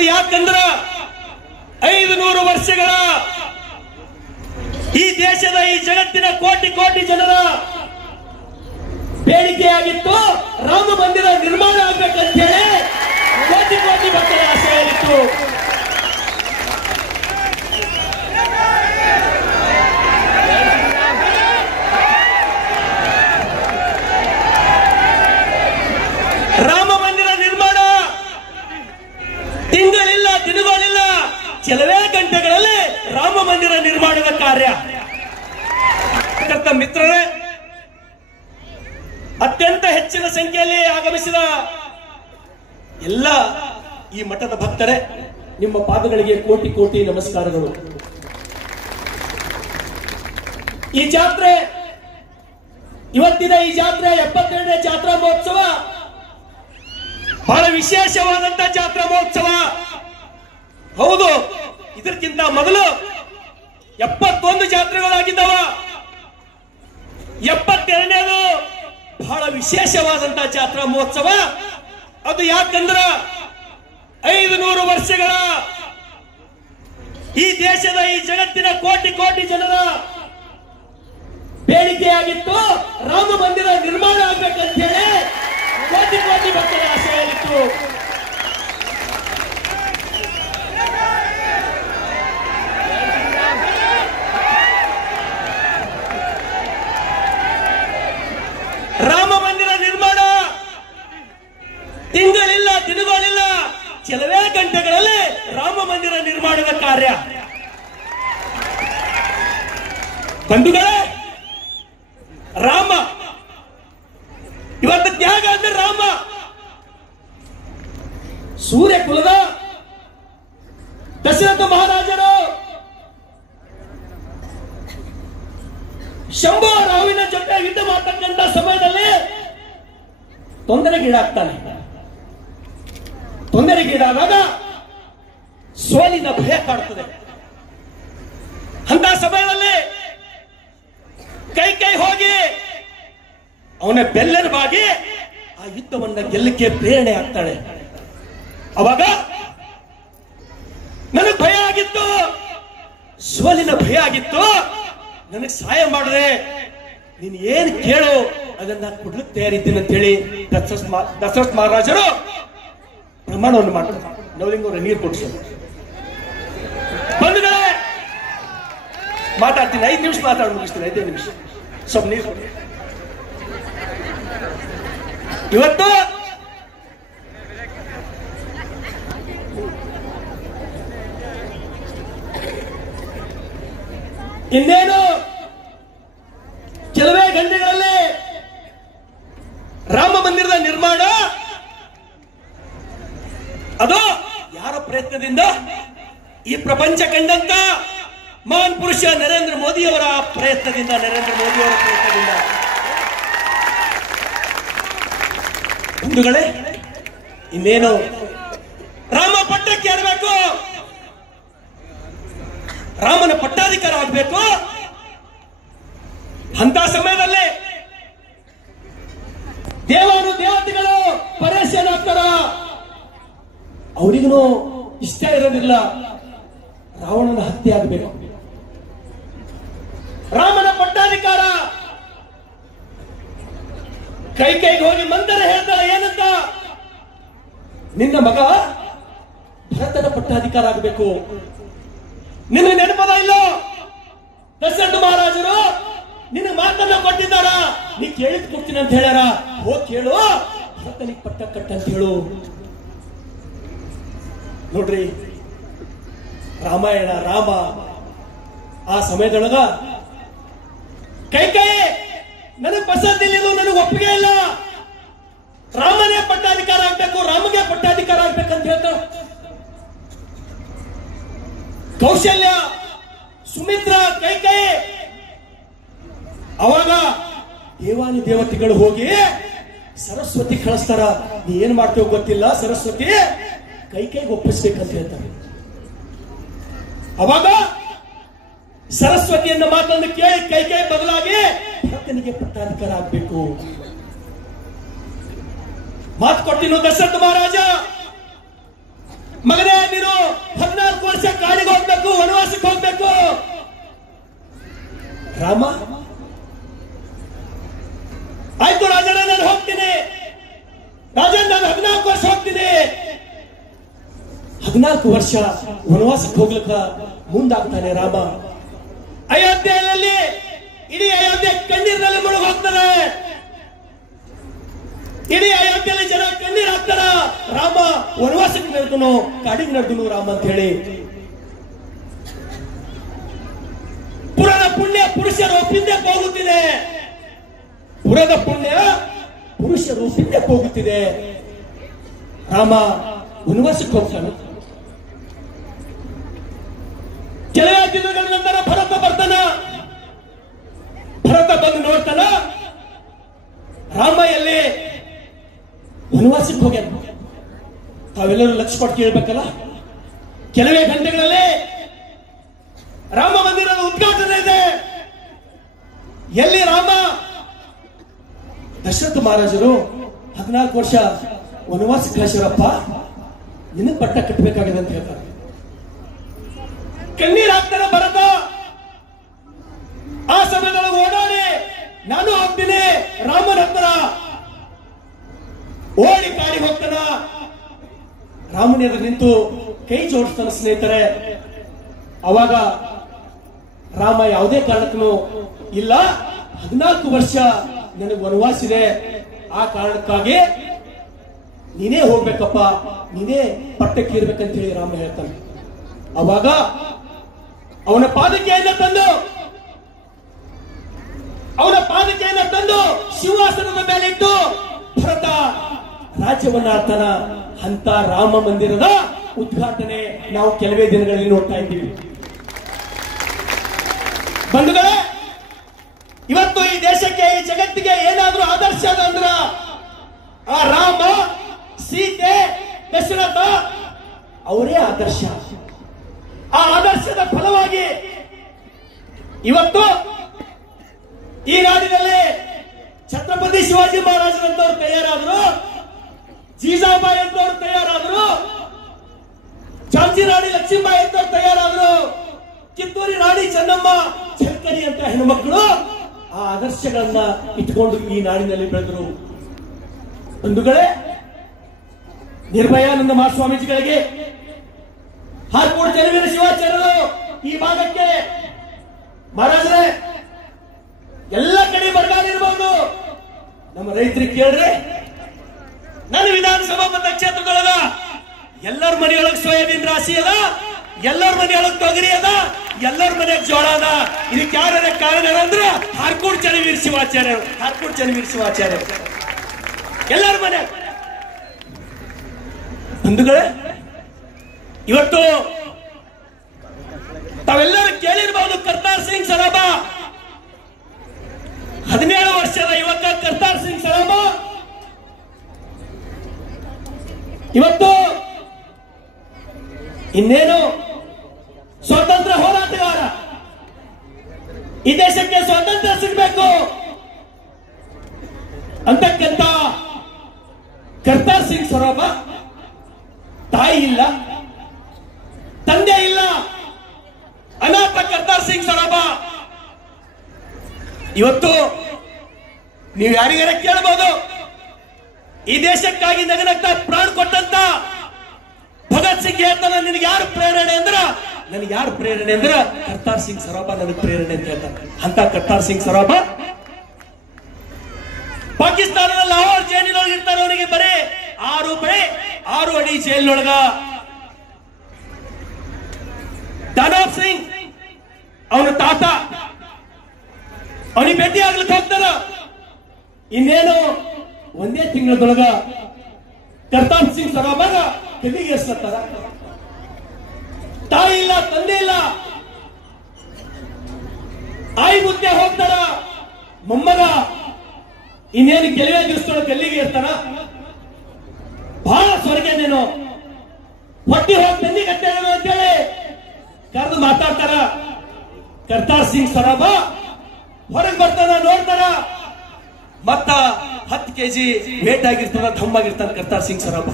ಅದು ಯಾಕಂದ್ರ 500 ವರ್ಷಗಳ ಈ ದೇಶದ ಈ ಜಗತ್ತಿನ ಕೋಟಿ ಕೋಟಿ ಜನರ ಬೇಡಿಕೆಯಾಗಿತ್ತು. ರಾಮ ಮಂದಿರ ನಿರ್ಮಾಣ ಆಗ್ಬೇಕಂತ ಹೇಳಿ ಕೋಟಿ ಕೋಟಿ ಭಕ್ತರ ಆಸೆಯಾಗಿತ್ತು. ರಾಮ ಮಂದಿರ ನಿರ್ಮಾಣ ತಿಂಗಳಿಲ್ಲ, ದಿನಗಳಿಲ್ಲ, ಕೆಲವೇ ಗಂಟೆಗಳಲ್ಲಿ ರಾಮ ಮಂದಿರ ನಿರ್ಮಾಣದ ಕಾರ್ಯ. ಮಿತ್ರರೇ, ಅತ್ಯಂತ ಹೆಚ್ಚಿನ ಸಂಖ್ಯೆಯಲ್ಲಿ ಆಗಮಿಸಿದ ಎಲ್ಲ ಈ ಮಠದ ಭಕ್ತರೇ, ನಿಮ್ಮ ಪಾದಗಳಿಗೆ ಕೋಟಿ ಕೋಟಿ ನಮಸ್ಕಾರಗಳು. ಈ ಜಾತ್ರೆ, ಇವತ್ತಿನ ಈ ಜಾತ್ರೆ 72ನೇ ಜಾತ್ರಾ ಮಹೋತ್ಸವ ಬಹಳ ವಿಶೇಷವಾದಂತಹ ಜಾತ್ರಾ ಮಹೋತ್ಸವ. ಹೌದು, ಇದಕ್ಕಿಂತ ಮೊದಲು 71 ಜಾತ್ರೆಗಳಾಗಿದ್ದಾವ. 72ನೇದು ಬಹಳ ವಿಶೇಷವಾದಂತಹ ಜಾತ್ರಾ ಮಹೋತ್ಸವ. ಅದು ಯಾಕಂದ್ರ 500 ವರ್ಷಗಳ ಈ ದೇಶದ ಈ ಜಗತ್ತಿನ ಕೋಟಿ ಕೋಟಿ ಜನರ ಬೇಡಿಕೆಯಾಗಿತ್ತು. ರಾಮ ಮಂದಿರ ನಿರ್ಮಾಣ ಆಗ್ಬೇಕಂತ ಹೇಳಿ ಕೋಟಿ ಕೋಟಿ ಭಕ್ತರ ಆಸೆಯಾಗಿತ್ತು. ರಾಮ ಮಂದಿರ ನಿರ್ಮಾಣ ತಿಂಗಳಿಲ್ಲ, ದಿನಗಳಿಲ್ಲ, ಕೆಲವೇ ಗಂಟೆಗಳಲ್ಲಿ ರಾಮ ಮಂದಿರ ನಿರ್ಮಾಣದ ಕಾರ್ಯ. ಬಂಧುಗಳೇ, ರಾಮ ಇವತ್ತು ತ್ಯಾಗ ಅಂದ್ರೆ ರಾಮ ಸೂರ್ಯ ಕುಲದ ದಶರಥ ಮಹಾರಾಜರು ಶಂಭು ರಾಹುವಿನ ಜೊತೆ ಯುದ್ಧ ಮಾಡತಕ್ಕಂತ ಸಮಯದಲ್ಲಿ ತೊಂದರೆಗೀಡಾಗ್ತಾನೆ. ತೊಂದರೆಗೀಡಾದಾಗ ಸೋಲಿನ ಭಯ ಕಾಡುತ್ತದೆ. ಅಂತ ಸಮಯದಲ್ಲಿ ಕೈ ಹೋಗಿ ಅವನ ಬೆನ್ನೆಲುಬಾಗಿ ಆ ಯುದ್ಧವನ್ನ ಗೆಲ್ಲಕ್ಕೆ ಪ್ರೇರಣೆ ಆಗ್ತಾಳೆ. ಅವಾಗ ನನಗೆ ಭಯ ಆಗಿತ್ತು, ಸೋಲಿನ ಭಯ ಆಗಿತ್ತು, ನನಗೆ ಸಹಾಯ ಮಾಡಿದೆ, ನೀನು ಏನು ಕೇಳು ಅದನ್ನ ಕೊಡ್ಲಿಕ್ಕೆ ತಯಾರಿದ್ದೀನಿ ಅಂತ ಹೇಳಿ ದಶರಥ ಮಹಾರಾಜರು ಪ್ರಮಾಣವನ್ನು ಮಾಡ್ತಾರೆ. ನವಲಿಂಗವ್ರ ನೀರು ಕೊಡಿಸೋದು. ಬಂಧುಗಳೇ, ಮಾತಾಡ್ತೀನಿ, 5 ನಿಮಿಷ ಮಾತಾಡಿ ಮುಗಿಸ್ತೀನಿ. 5 ನಿಮಿಷ ಸ್ವಲ್ಪ ನೀರು. ಇವತ್ತು ಇನ್ನೇನು ಕೆಲವೇ ಗಂಟೆಗಳಲ್ಲಿ ರಾಮ ಮಂದಿರದ ನಿರ್ಮಾಣ. ಅದು ಯಾರ ಪ್ರಯತ್ನದಿಂದ? ಈ ಪ್ರಪಂಚ ಕಂಡಂತ ಮಹಾನ್ ಪುರುಷ ನರೇಂದ್ರ ಮೋದಿಯವರ ಪ್ರಯತ್ನದಿಂದ, ಬಂಧುಗಳೇ, ಇನ್ನೇನು ರಾಮ ಪಟ್ಟಕ್ಕೆ ಏರಬೇಕು, ರಾಮನ ಪಟ್ಟಾಧಿಕಾರ ಆಗಬೇಕು. ಅಂತ ಸಮಯದಲ್ಲಿ ದೇವರು ದೇವತೆಗಳು ಪರೇಶಾನ್ ಆಗ್ತಾರ. ಅವರಿಗೂ ಇಷ್ಟ ಇರೋದಿಲ್ಲ ರಾವಣನ ಹತ್ಯೆ ಆಗಬೇಕು. ರಾಮನ ಪಟ್ಟಾಧಿಕಾರ ಕೈಗೆ ಹೋಗಿ ಮಂದಿರ ಹೇಳ್ತಾಳೆ, ಏನಂತ? ನಿನ್ನ ಮಗ ಭರತನ ಪಟ್ಟಾಧಿಕಾರ ಆಗಬೇಕು. ನಿನ್ನ ನೆನಪದ ಇಲ್ಲ? ದಶರಥ ಮಹಾರಾಜರು ನಿನ್ನ ಮಾತನ್ನ ಕೊಟ್ಟಿದ್ದಾರ, ನೀ ಕೇಳಿದ್ ಕೊಡ್ತೀನಿ ಅಂತ ಹೇಳ್ಯಾರ. ಹೋಗಿ ಕೇಳು, ಭರತನಿಗೆ ಪಟ್ಟ ಕಟ್ಟ ಅಂತ ಹೇಳು. ನೋಡ್ರಿ, ರಾಮಾಯಣ ರಾಮ ಆ ಸಮಯದೊಳಗ ಕೈ ನನಗ್ ಪಸಂದಿಲ್ಲ, ನನಗೆ ಒಪ್ಪಿಗೆ ಇಲ್ಲ, ರಾಮನೇ ಪಟ್ಟಾಧಿಕಾರ ಆಗ್ಬೇಕು, ರಾಮಗೆ ಪಟ್ಟಾಧಿಕಾರ ಆಗ್ಬೇಕಂತ ಹೇಳ್ತಾರ. ಕೌಶಲ್ಯ, ಸುಮಿತ್ರ, ಕೈ ಅವಾಗ ದೇವಾನಿ ದೇವತೆಗಳು ಹೋಗಿ ಸರಸ್ವತಿ ಕಳಿಸ್ತಾರ. ನೀ ಏನ್ ಮಾಡ್ತೇವ ಗೊತ್ತಿಲ್ಲ, ಸರಸ್ವತಿ ಕೈಗೆ ಒಪ್ಪಿಸ್ಬೇಕಂತ ಹೇಳ್ತಾರೆ. ಅವಾಗ ಸರಸ್ವತಿಯನ್ನ ಮಾತನ್ನು ಕೇಳಿ ಕೈ ಬದಲಾಗಿ ಭರತನಿಗೆ ಪಟ್ಟಾಧಿಕಾರ ಆಗ್ಬೇಕು. ಮಾತು ಕೊಟ್ಟಿನ ದಶರಥ ಮಹಾರಾಜ ಮಗನೇ, ನೀನು 14 ವರ್ಷ ಕಾಡಿಗೆ ಹೋಗ್ಬೇಕು, ವನವಾಸಕ್ಕೆ ಹೋಗ್ಬೇಕು. ರಾಮ, ಆಯ್ತು ರಾಜನ, ನಾನು ಹೋಗ್ತೀನಿ. ರಾಜನ್, ನಾನು 14 ವರ್ಷ ಹೋಗ್ತೀನಿ. 14 ವರ್ಷ ವನವಾಸಕ್ಕೆ ಹೋಗ್ಲಿಕ್ಕ ಮುಂದಾಗ್ತಾನೆ ರಾಮ. ಅಯೋಧ್ಯೆಯಲ್ಲಿ ಇಡೀ ಅಯೋಧ್ಯೆ ಕಣ್ಣೀರಿನಲ್ಲಿ ಮುಳುಗಿ ಹೋಗ್ತಾನೆ. ಇಡೀ ಅಯೋಧ್ಯೆಯಲ್ಲಿ ಜನ ಕಣ್ಣೀರು ಹಾಕ್ತಾರ. ರಾಮ ವನವಾಸಕ್ಕೆ ನಡೆದನು, ಕಾಡಿಗೆ ನಡೆದನು ರಾಮ ಅಂತ ಹೇಳಿ. ಪುರದ ಪುಣ್ಯ ಪುರುಷರು ಹಿಂದಕ್ಕೆ ಹೋಗುತ್ತಿದೆ. ಪುರದ ಪುಣ್ಯ ಪುರುಷರು ಹಿಂದಕ್ಕೆ ಹೋಗುತ್ತಿದೆ. ರಾಮ ವನವಾಸಕ್ಕೆ ಹೋಗ್ತಾನೆ. ಕೆಲವೇ ದಿನಗಳ ನಂತರ ಭರತ ಬರ್ತಾನ. ಭರತ ಬಂದು ನೋಡ್ತಾನ, ರಾಮ ಎಲ್ಲಿ ವನವಾಸಕ್ಕೆ ಹೋಗ್ಯಾನ. ತಾವೆಲ್ಲರೂ ಲಕ್ಷ ಕೊಟ್ಟು ಕೇಳ್ಬೇಕಲ್ಲ. ಕೆಲವೇ ಗಂಟೆಗಳಲ್ಲಿ ರಾಮ ಮಂದಿರದ ಉದ್ಘಾಟನೆ ಇದೆ. ಎಲ್ಲಿ ರಾಮ? ದಶರಥ ಮಹಾರಾಜರು 14 ವರ್ಷ ವನವಾಸಕ್ಕೆ ಕಳಿಸಿರಪ್ಪ, ನಿನಗೆ ಪಟ್ಟ ಕಟ್ಟಬೇಕಾಗಿದೆ ಅಂತ ಹೇಳ್ತಾರೆ. ಕಣ್ಣೀರ್ ಹಾಕ್ತಾನೆ ಭರತ. ಆ ಸಮಯದೊಳಗೆ ಓಡಾಡಿ ನಾನು ಹೋಗ್ತೀನಿ ರಾಮನ ಹತ್ರ. ಓಡಿ ಕಾಡಿಗೆ ಹೋಗ್ತಾನ. ರಾಮನ ಎದುರು ನಿಂತು ಕೈ ಜೋಡಿಸ್ತಾನ ಸ್ನೇಹಿತರೆ. ಅವಾಗ ರಾಮ ಯಾವುದೇ ಕಾರಣಕ್ಕೂ ಇಲ್ಲ, 14 ವರ್ಷ ನನಗೆ ವನವಾಸ ಇದೆ, ಆ ಕಾರಣಕ್ಕಾಗಿ ನೀನೇ ಹೋಗ್ಬೇಕಪ್ಪ, ನೀನೇ ಪಟ್ಟಕ್ಕೆ ಇರ್ಬೇಕಂತ ಹೇಳಿ ರಾಮ ಹೇಳ್ತಾನೆ. ಅವಾಗ ಅವನ ಪಾದಕೆಯನ್ನು ತಂದು ಸಿಂಹಾಸನದ ಮೇಲೆ ಇಟ್ಟು ಭರತ ರಾಜ್ಯವನ್ನ ಆಡ್ತಾನ. ಅಂತ ರಾಮ ಮಂದಿರದ ಉದ್ಘಾಟನೆ ನಾವು ಕೆಲವೇ ದಿನಗಳಲ್ಲಿ ನೋಡ್ತಾ ಇದ್ದೀವಿ. ಬಂಧುಗಳೇ, ಇವತ್ತು ಈ ದೇಶಕ್ಕೆ, ಈ ಜಗತ್ತಿಗೆ ಏನಾದ್ರೂ ಆದರ್ಶ ಅದಂದ್ರ ಆ ರಾಮ, ಸೀತೆ, ದಶರಥ ಅವರೇ ಆದರ್ಶ. ಆ ಆದರ್ಶದ ಫಲವಾಗಿ ಇವತ್ತು ಈ ನಾಡಿನಲ್ಲಿ ಛತ್ರಪತಿ ಶಿವಾಜಿ ಮಹಾರಾಜರಂತವ್ರು ತಯಾರಾದ್ರು, ಜೀಜಾಬಾಯಿ ಅಂತವ್ರು ತಯಾರಾದ್ರು, ಝಾನ್ಸಿ ರಾಣಿ ಲಕ್ಷ್ಮೀಬಾಯಿ ಅಂತವ್ರು ತಯಾರಾದ್ರು, ಕಿತ್ತೂರಿ ರಾಣಿ ಚೆನ್ನಮ್ಮ, ಚಂಕರಿ ಅಂತ ಹೆಣ್ಮಕ್ಳು ಆ ಆದರ್ಶಗಳನ್ನ ಇಟ್ಕೊಂಡು ಈ ನಾಡಿನಲ್ಲಿ ಬೆಳೆದರು. ಬಂಧುಗಳೇ, ನಿರ್ಭಯಾನಂದ ಮಹಾಸ್ವಾಮೀಜಿಗಳಿಗೆ, ಹಾರ್ಕೋಡ್ ಜನವೀರ ಶಿವಾಚಾರ್ಯರು ಈ ಭಾಗಕ್ಕೆ, ಮಹಾರಾಜರೇ ಎಲ್ಲ ಕಡೆ ಬರಗಾಲ ಇರಬಹುದು, ನಮ್ಮ ರೈತರಿಗೆ ಕೇಳ್ರಿ. ನನ್ನ ವಿಧಾನಸಭಾ ಮತಕ್ಷೇತ್ರದೊಳಗ ಎಲ್ಲರ ಮನೆಯೊಳಗೆ ಸೋಯಾಬೀನ್ ರಾಶಿ ಅದ, ಎಲ್ಲರ ಮನೆಯೊಳಗೆ ತೊಗರಿ ಅದ, ಎಲ್ಲರ ಮನೆಯಾಗ ಜೋಳ ಅದ. ಇದಕ್ಕೆ ಯಾರ ಕಾರಣ ಅಂದ್ರೆ ಹಾರ್ಕೋಡ್ ಜನವೀರ ಶಿವಾಚಾರ್ಯರು. ಹಾರ್ಕೋಡ್ ಜನವೀರ ಶಿವಾಚಾರ್ಯರು ಎಲ್ಲರ ಮನೆ. ಬಂಧುಗಳೇ, ಇವತ್ತು ತಾವೆಲ್ಲರೂ ಕೇಳಿರಬಹುದು, ಕರ್ತಾರ್ ಸಿಂಗ್ ಸರಾಭಾ 17 ವರ್ಷದ ಯುವಕ ಕರ್ತಾರ್ ಸಿಂಗ್ ಸರಾಭಾ ಇವತ್ತು ಇನ್ನೇನು ಸ್ವಾತಂತ್ರ್ಯ ಹೋರಾಟಗಾರ. ಈ ದೇಶಕ್ಕೆ ಸ್ವಾತಂತ್ರ್ಯ ಸಿಗಬೇಕು ಅಂತಕ್ಕಂಥ ಕರ್ತಾರ್ ಸಿಂಗ್ ಸರಾಭಾ ತಾಯಿ ಇಲ್ಲ, ತಂದೆ ಇಲ್ಲ, ಅನಾಥ ಕರ್ತಾರ್ ಸಿಂಗ್ ಸರಾಭಾ ಇವತ್ತು ನೀವು ಯಾರಿಗಾರ ಕೇಳಬಹುದು, ಈ ದೇಶಕ್ಕಾಗಿ ನಗನಗ್ತಾ ಪ್ರಾಣ ಕೊಟ್ಟಂತ ಭಗತ್ ಸಿಂಗ್ ಹೇಳ್ತಾನೆ, ನಿನಗೆ ಯಾರು ಪ್ರೇರಣೆ ಅಂದ್ರ, ನನಗೆ ಯಾರು ಪ್ರೇರಣೆ ಅಂದ್ರ ಕರ್ತಾರ್ ಸಿಂಗ್ ಸರಾಭಾ ನನಗೆ ಪ್ರೇರಣೆ ಅಂತ ಹೇಳ್ತಾನೆ. ಅಂತ ಕರ್ತಾರ್ ಸಿಂಗ್ ಸರಾಭಾ ಪಾಕಿಸ್ತಾನದ ಲಾಹೋರ್ ಜೈಲಿನೊಳಗೆ ಇರ್ತಾರೆ. ಅವನಿಗೆ ಬರೀ 6 ಅಡಿ ಜೈಲಿನೊಳಗ. ದಾನಾಬ್ ಸಿಂಗ್ ಅವನ ತಾತ ಅವನಿಗೆ ಭೇಟಿ ಆಗ್ಲಿಕ್ಕೆ ಹೋಗ್ತಾರ. ಇನ್ನೇನು ಒಂದೇ ತಿಂಗಳದೊಳಗ ಕರ್ತಾರ್ ಸಿಂಗ್ ಸರಾಭಾಗ ಕೆಲ್ಲಿಗೆ ಎಸ್ತಾರ. ತಾಯಿ ಇಲ್ಲ, ತಂದೆ ಇಲ್ಲ, ಆಯಿ ಮುದ್ದೆ ಹೋಗ್ತಾರ. ಮೊಮ್ಮಗ ಇನ್ನೇನು ಕೆಲವೇ ದಿವಸದೊಳಗೆ ಕೆಲ್ಲಿಗೆ ಇರ್ತಾನ. ಬಹಳ ಸ್ವರ್ಗೆ ನೀನು ಹೊಟ್ಟಿ ಹೋಗಿ ತಂದಿ ಕಟ್ಟೇನು ಅಂತೇಳಿ ಕರೆದು ಮಾತಾಡ್ತಾರ. ಕರ್ತಾರ್ ಸಿಂಗ್ ಸರಾಭಾ ಹೊರಗೆ ಬರ್ತಾನ, ನೋಡ್ತಾರ, ಮತ್ತ 10 kg ವೇಟ್ ಆಗಿರ್ತಾನ, ಧಮ್ಮಾಗಿರ್ತಾನ ಕರ್ತಾರ್ ಸಿಂಗ್ ಸರಾಭಾ.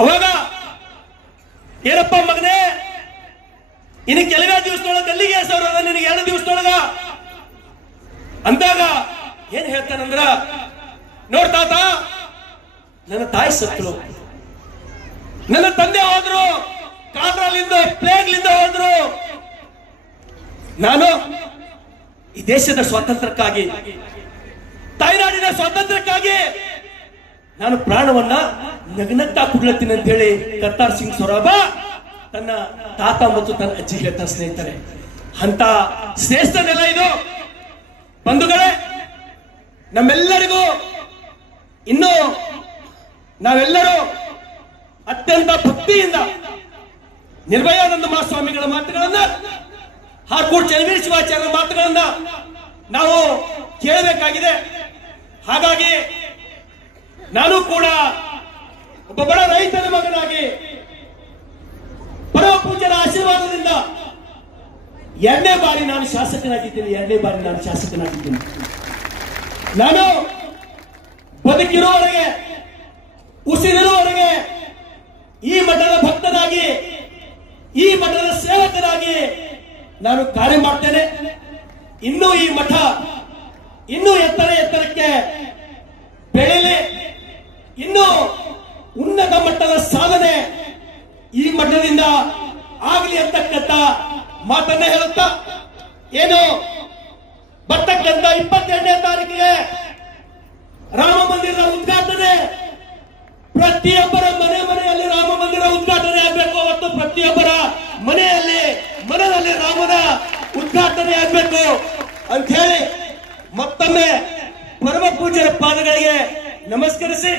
ಅವಾಗ ಇನ್ನು ಕೆಲವೇ ದಿವಸದೊಳಗೆ ಗಲ್ಲಿಗೆ ಎಸವ್ರದ ನಿನಗೆ 2 ದಿವಸದೊಳಗ ಅಂದಾಗ ಏನ್ ಹೇಳ್ತಾನಂದ್ರ, ನೋಡ್ತಾತ ನನ್ನ ತಾಯಿ ಸತ್ರು, ನನ್ನ ತಂದೆ ಹೋದ್ರು, ಕಾಡ್ರಲ್ಲಿಂದ ಪ್ಲೇಗ್ಲಿಂದ ಹೋದ್ರು. ನಾನು ಈ ದೇಶದ ಸ್ವಾತಂತ್ರ್ಯಕ್ಕಾಗಿ, ತಾಯ್ನಾಡಿನ ಸ್ವಾತಂತ್ರ್ಯಕ್ಕಾಗಿ ನಾನು ಪ್ರಾಣವನ್ನ ನಗ್ನಗ್ತಾ ಕುಡ್ಲತ್ತೀನಿ ಅಂತ ಹೇಳಿ ಕರ್ತಾರ್ ಸಿಂಗ್ ಸೊರಾಬ ತನ್ನ ತಾತ ಮತ್ತು ತನ್ನ ಅಜ್ಜಿ ಹೇಳ್ತಾನೆ. ಸ್ನೇಹಿತರೆ, ಅಂತ ಶ್ರೇಷ್ಠ ನೆಲ ಇದು. ಬಂಧುಗಳೇ, ನಮ್ಮೆಲ್ಲರಿಗೂ ಇನ್ನು ನಾವೆಲ್ಲರೂ ಅತ್ಯಂತ ಭಕ್ತಿಯಿಂದ ನಿರ್ಭಯಾನಂದ ಮಹಾಸ್ವಾಮಿಗಳ ಮಾತುಗಳನ್ನ, ಹಾರ್ಕೋಟ್ ಚಲವೀರ ಶಿವಾಚಾರ್ಯರ ಮಾತುಗಳನ್ನ ನಾವು ಕೇಳಬೇಕಾಗಿದೆ. ಹಾಗಾಗಿ ನಾನು ಕೂಡ ಒಬ್ಬ ಬಡ ರೈತನ ಮಗನಾಗಿ ಪರಮ ಪೂಜ್ಯರ ಆಶೀರ್ವಾದದಿಂದ 2ನೇ ಬಾರಿ ನಾನು ಶಾಸಕನಾಗಿದ್ದೀನಿ. ನಾನು ಬದುಕಿರುವವರೆಗೆ, ಉಸಿರಿರುವವರೆಗೆ ಈ ಮಠದ ಭಕ್ತನಾಗಿ, ಈ ಮಠದ ಸೇವಕನಾಗಿ ನಾನು ಕಾರ್ಯ ಮಾಡ್ತೇನೆ. ಇನ್ನೂ ಈ ಮಠ ಇನ್ನೂ ಎತ್ತರಕ್ಕೆ ಬೆಳೆಯಲಿ, ಇನ್ನೂ ಉನ್ನತ ಮಟ್ಟದ ಸಾಧನೆ ಈ ಮಠದಿಂದ ಆಗಲಿ ಅಂತಕ್ಕಂಥ ಮಾತನ್ನ ಹೇಳುತ್ತಾ, ಏನು ಬರ್ತಕ್ಕಂಥ 22ನೇ ತಾರೀಕಿಗೆ ರಾಮ ಮಂದಿರದ ಉದ್ಘಾಟನೆ, ಪ್ರತಿಯೊಬ್ಬರ ಮನೆಯಲ್ಲಿ ರಾಮ ಮಂದಿರ ಉದ್ಘಾಟನೆ ಆಗಬೇಕು. ಮತ್ತು ಪ್ರತಿಯೊಬ್ಬರ ಮನೆಯಲ್ಲಿ ರಾಮನ ಉದ್ಘಾಟನೆ ಆಗಬೇಕು ಅಂತ ಹೇಳಿ ಮತ್ತೊಮ್ಮೆ ಪರಮ ಪೂಜ್ಯರ ಪಾದಗಳಿಗೆ ನಮಸ್ಕರಿಸಿ